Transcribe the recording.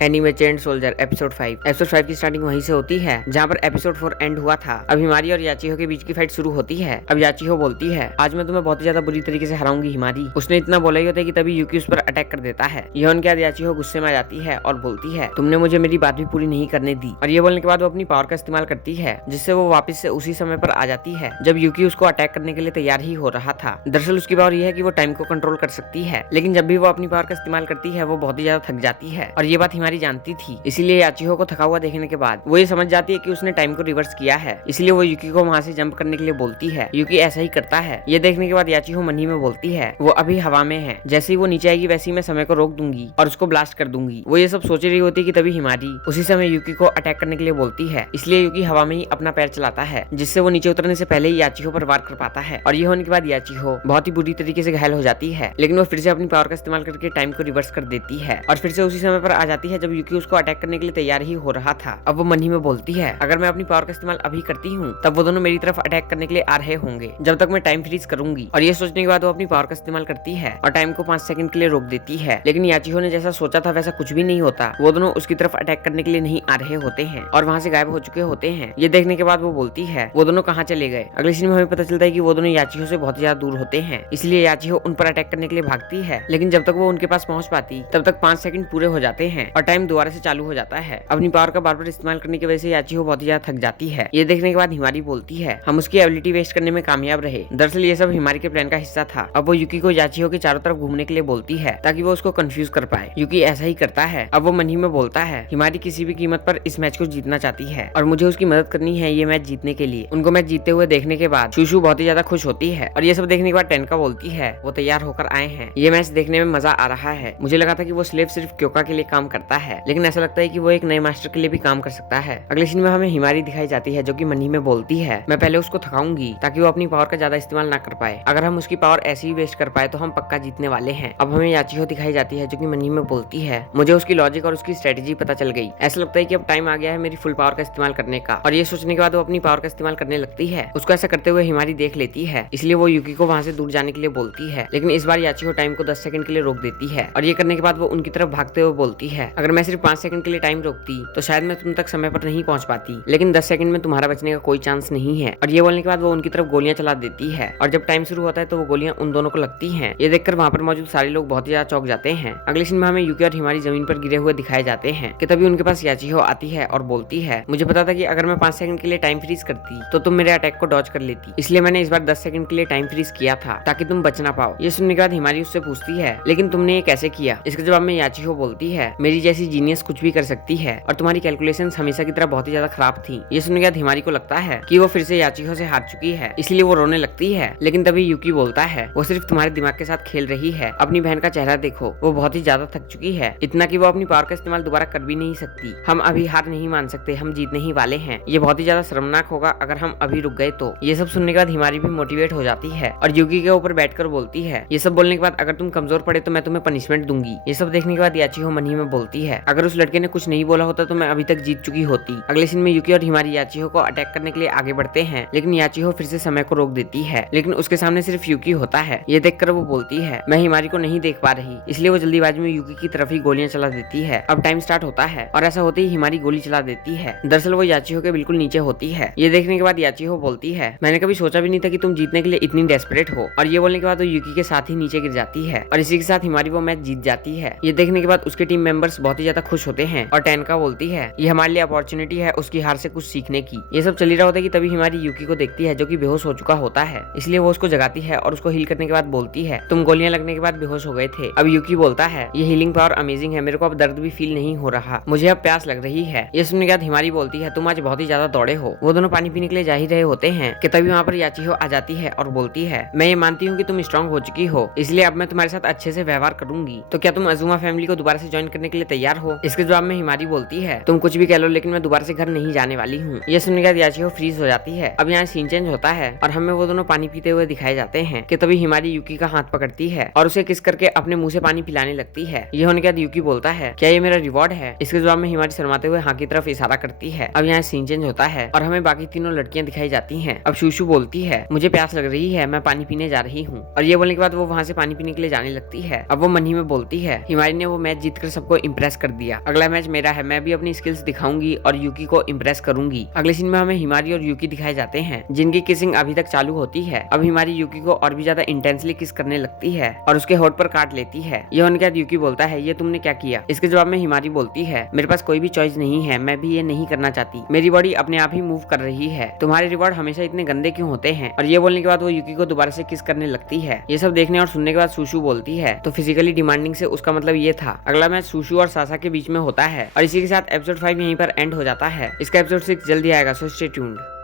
Anime chain soldier episode 5 की starting वहीं से होती है जहाँ पर एपिसोड 4 एंड हुआ था। अब हिमारी और याचिहो के बीच की फाइट शुरू होती है। अब याचिहो बोलती है, आज मैं तुम्हें बहुत ज्यादा बुरी तरीके से हराऊंगी हिमारी। उसने इतना बोला ही होता है कि तभी यूकी उस पर अटैक कर देता है। यह उनके बाद याचिहो गुस्से में आ जाती है और बोलती है, तुमने मुझे मेरी बात भी पूरी नहीं करने दी। और ये बोलने के बाद वो अपनी पावर का इस्तेमाल करती है, जिससे वो वापस से उसी समय पर आ जाती है जब यूकी उसको अटैक करने के लिए तैयार ही हो रहा था। दरअसल उसकी पावर यह है कि वो टाइम को कंट्रोल कर सकती है, लेकिन जब भी वो अपनी पावर का इस्तेमाल करती है वो बहुत ही ज्यादा थक जाती है। और ये बात हिमारी जानती थी, इसीलिए याचिहो को थका हुआ देखने के बाद वो ये समझ जाती है कि उसने टाइम को रिवर्स किया है। इसलिए वो यूकी को वहां से जंप करने के लिए बोलती है। यूकी ऐसा ही करता है। ये देखने के बाद याचिहो मन ही में बोलती है, वो अभी हवा में है, जैसे ही वो नीचे आएगी वैसे ही मैं समय को रोक दूंगी और उसको ब्लास्ट कर दूंगी। वो ये सब सोच रही होती है कि तभी हिमारी उसी समय यूकी को अटैक करने के लिए बोलती है। इसलिए यूकी हवा में ही अपना पैर चलाता है, जिससे वो नीचे उतरने से पहले ही याचिहो पर वार कर पाता है। और ये होने के बाद याचिहो बहुत ही बुरी तरीके से घायल हो जाती है, लेकिन वो फिर से अपनी पावर का इस्तेमाल करके टाइम को रिवर्स कर देती है और फिर से उसी समय पर आ जाती है जब यूकी उसको अटैक करने के लिए तैयार ही हो रहा था। अब वो मन ही में बोलती है, अगर मैं अपनी पावर का इस्तेमाल अभी करती हूँ तब वो दोनों मेरी तरफ अटैक करने के लिए आ रहे होंगे जब तक मैं टाइम फ्रीज करूंगी। और ये सोचने के बाद वो अपनी पावर का इस्तेमाल करती है और टाइम को 5 सेकंड के लिए रोक देती है। लेकिन याचिहो ने जैसा सोचा था वैसा कुछ भी नहीं होता। वो दोनों उसकी तरफ अटैक करने के लिए नहीं आ रहे होते हैं और वहाँ से गायब हो चुके होते हैं। ये देखने के बाद वो बोलती है, वो दोनों कहाँ चले गए। अगले सीन में हमें पता चलता है कि वो दोनों याचिहो से बहुत ज्यादा दूर होते हैं, इसलिए याचिहो उन पर अटैक करने के लिए भागती है। लेकिन जब तक वो उनके पास पहुंच पाती तब तक 5 सेकंड पूरे हो जाते हैं और टाइम दोबारा से चालू हो जाता है। अपनी पावर का बार बार इस्तेमाल करने की वजह से याचिहो बहुत ज्यादा थक जाती है। ये देखने के बाद हिमारी बोलती है, हम उसकी एबिलिटी वेस्ट करने में कामयाब रहे। दरअसल ये सब हिमारी के प्लान का हिस्सा था। अब वो यूकी को याचिहो के चारों तरफ घूमने के लिए बोलती है ताकि वो उसको कंफ्यूज कर पाए। यूकी ऐसा ही करता है। अब वो मन ही में बोलता है, हिमारी किसी भी कीमत पर इस मैच को जीतना चाहती है और मुझे उसकी मदद करनी है ये मैच जीतने के लिए। उनको मैच जीतते हुए देखने के बाद शूशु बहुत ही ज्यादा खुश होती है। और ये सब देखने के बाद टेनका बोलती है, वो तैयार होकर आए हैं, ये मैच देखने में मजा आ रहा है। मुझे लगा था कि वो स्लेव सिर्फ क्योका के लिए काम करता है, लेकिन ऐसा लगता है कि वो एक नए मास्टर के लिए भी काम कर सकता है। अगले सीन में हमें हिमारी दिखाई जाती है जो कि मन ही में बोलती है, मैं पहले उसको थकाऊंगी ताकि वो अपनी पावर का ज्यादा इस्तेमाल ना कर पाए। अगर हम उसकी पावर ऐसे ही वेस्ट कर पाए तो हम पक्का जीतने वाले हैं। अब हमें याचिहो दिखाई जाती है जो कि मन ही में बोलती है, मुझे उसकी लॉजिक और उसकी स्ट्रेटेजी पता चल गई। ऐसा लगता है कि अब टाइम आ गया है मेरी फुल पावर का इस्तेमाल करने का। और ये सोचने के बाद वो अपनी पावर का इस्तेमाल करने लगती है। उसको ऐसा करते हुए हिमारी देख लेती है, इसलिए वो यूकी को वहां से दूर जाने के लिए बोलती है। लेकिन इस बार याचिहो टाइम को 10 सेकंड के लिए रोक देती है। और ये करने के बाद वो उनकी तरफ भागते हुए बोलती है, अगर मैं सिर्फ 5 सेकंड के लिए टाइम रोकती तो शायद मैं तुम तक समय पर नहीं पहुंच पाती, लेकिन 10 सेकंड में तुम्हारा बचने का कोई चांस नहीं है। और ये बोलने के बाद वो उनकी तरफ गोलियां चला देती है और जब टाइम शुरू होता है तो वो गोलियां उन दोनों को लगती हैं। ये देखकर वहां पर मौजूद सारे लोग बहुत ही ज्यादा चौंक जाते हैं। अगले सीन में हमें यूकी और हिमारी जमीन पर गिरे हुए दिखाए जाते हैं कि तभी उनके पास याचिहो आती है और बोलती है, मुझे पता था कि अगर मैं 5 सेकंड के लिए टाइम फ्रीज करती तो तुम मेरे अटैक को डॉज कर लेती, इसलिए मैंने इस बार 10 सेकंड के लिए टाइम फ्रीज किया था ताकि तुम बच ना पाओ। ये सुनने के बाद हिमारी उससे पूछती है, लेकिन तुमने ये कैसे किया। इसके जवाब में याचिहो बोलती है, मेरी जैसी जीनियस कुछ भी कर सकती है और तुम्हारी कैलकुलेशंस हमेशा की तरह बहुत ही ज्यादा खराब थी। ये सुनने के बाद हिमारी को लगता है कि वो फिर से याचिहो से हार चुकी है, इसलिए वो रोने लगती है। लेकिन तभी यूकी बोलता है, वो सिर्फ तुम्हारे दिमाग के साथ खेल रही है, अपनी बहन का चेहरा देखो, वो बहुत ही ज्यादा थक चुकी है, इतना कि वो अपनी पावर का इस्तेमाल दोबारा कर भी नहीं सकती। हम अभी हार नहीं मान सकते, हम जीतने ही वाले हैं। ये बहुत ही ज्यादा शर्मनाक होगा अगर हम अभी रुक गए तो। ये सब सुनने के बाद हिमारी भी मोटिवेट हो जाती है और यूकी के ऊपर बैठकर बोलती है, ये सब बोलने के बाद अगर तुम कमजोर पड़े तो मैं तुम्हें पनिशमेंट दूंगी। ये सब देखने के बाद याचिहो मन ही में बोलती है, अगर उस लड़के ने कुछ नहीं बोला होता तो मैं अभी तक जीत चुकी होती। अगले सीन में यूकी और हिमारी याचिहो को अटैक करने के लिए आगे बढ़ते हैं, लेकिन याचिहो फिर से समय को रोक देती है। लेकिन उसके सामने सिर्फ यूकी होता है। ये देखकर वो बोलती है, मैं हिमारी को नहीं देख पा रही, इसलिए वो जल्दीबाजी में यूकी की तरफ ही गोलियां चला देती है। अब टाइम स्टार्ट होता है और ऐसा होते ही हिमारी गोली चला देती है। दरअसल वो याचिहो के बिल्कुल नीचे होती है। ये देखने के बाद याचिहो बोलती है, मैंने कभी सोचा भी नहीं था कि तुम जीतने के लिए इतनी डेस्परेट हो। और ये बोलने के बाद वो यूकी के साथ ही नीचे गिर जाती है और इसी के साथ हिमारी वो मैच जीत जाती है। ये देखने के बाद उसके टीम मेंबर्स बहुत ही ज्यादा खुश होते हैं और टेनका बोलती है, ये हमारे लिए अपॉर्चुनिटी है उसकी हार से कुछ सीखने की। ये सब चल रहा होता है कि तभी हिमारी यूकी को देखती है जो कि बेहोश हो चुका होता है, इसलिए वो उसको जगाती है और उसको हील करने के बाद बोलती है, तुम गोलियां लगने के बाद बेहोश हो गए थे। अब यूकी बोलता है, ये हीलिंग पावर अमेजिंग है, मेरे को अब दर्द भी फील नहीं हो रहा, मुझे अब प्यास लग रही है। ये सुनने के बाद हिमारी बोलती है, तुम आज बहुत ही ज्यादा दौड़े हो। वो दोनों पानी पीने के लिए जा ही रहे होते हैं कि तभी वहाँ पर याचिहो आ जाती है और बोलती है, मैं ये मानती हूँ कि तुम स्ट्रांग हो चुकी हो, इसलिए अब मैं तुम्हारे साथ अच्छे से व्यवहार करूंगी, तो क्या तुम अजुमा फैमिली को दोबारा से ज्वाइन करने के लिए तैयार हो। इसके जवाब में हिमारी बोलती है, तुम कुछ भी कह लो लेकिन मैं दोबारा से घर नहीं जाने वाली हूँ। ये सुनने के बाद याचिहो फ्रीज हो जाती है। अब यहाँ सीन चेंज होता है और हमें वो दोनों पानी पीते हुए दिखाए जाते हैं कि तभी हिमारी यूकी का हाथ पकड़ती है और उसे किस करके अपने मुंह से पानी पिलाने लगती है। ये होने के बाद यूकी बोलता है, क्या ये मेरा रिवॉर्ड है। इसके जवाब में हिमारी शर्माते हुए हाँ की तरफ इशारा करती है। अब यहाँ सीन चेंज होता है और हमें बाकी तीनों लड़कियां दिखाई जाती हैं। अब शूशु बोलती है, मुझे प्यास लग रही है, मैं पानी पीने जा रही हूँ। और ये बोलने के बाद वो वहाँ से पानी पीने के लिए जाने लगती है। अब वो मन ही में बोलती है, हिमारी ने वो मैच जीतकर सबको इम्प्रेस इम्प्रेस कर दिया। अगला मैच मेरा है, मैं भी अपनी स्किल्स दिखाऊंगी और यूकी को इम्प्रेस करूंगी। अगले सीन में हमें हिमारी और यूकी दिखाए जाते हैं जिनकी किसिंग अभी तक चालू होती है। अब हिमारी यूकी को और भी ज्यादा इंटेंसली किस करने लगती है और उसके होठ पर काट लेती है। यह होने के बाद यूकी बोलता है, ये तुमने क्या किया? इसके जवाब में हिमारी बोलती है, मेरे पास कोई भी चॉइस नहीं है, मैं भी ये नहीं करना चाहती, मेरी बॉडी अपने आप ही मूव कर रही है, तुम्हारे रिवॉर्ड हमेशा इतने गंदे क्यों होते हैं? और ये बोलने के बाद वो यूकी को दोबारा से किस करने लगती है। ये सब देखने और सुनने के बाद सुशु बोलती है, तो फिजिकली डिमांडिंग से उसका मतलब ये था। अगला मैच सुशु और सासा के बीच में होता है और इसी के साथ एपिसोड 5 यहीं पर एंड हो जाता है। इसका एपिसोड 6 जल्दी आएगा, सो स्टे ट्यून्ड।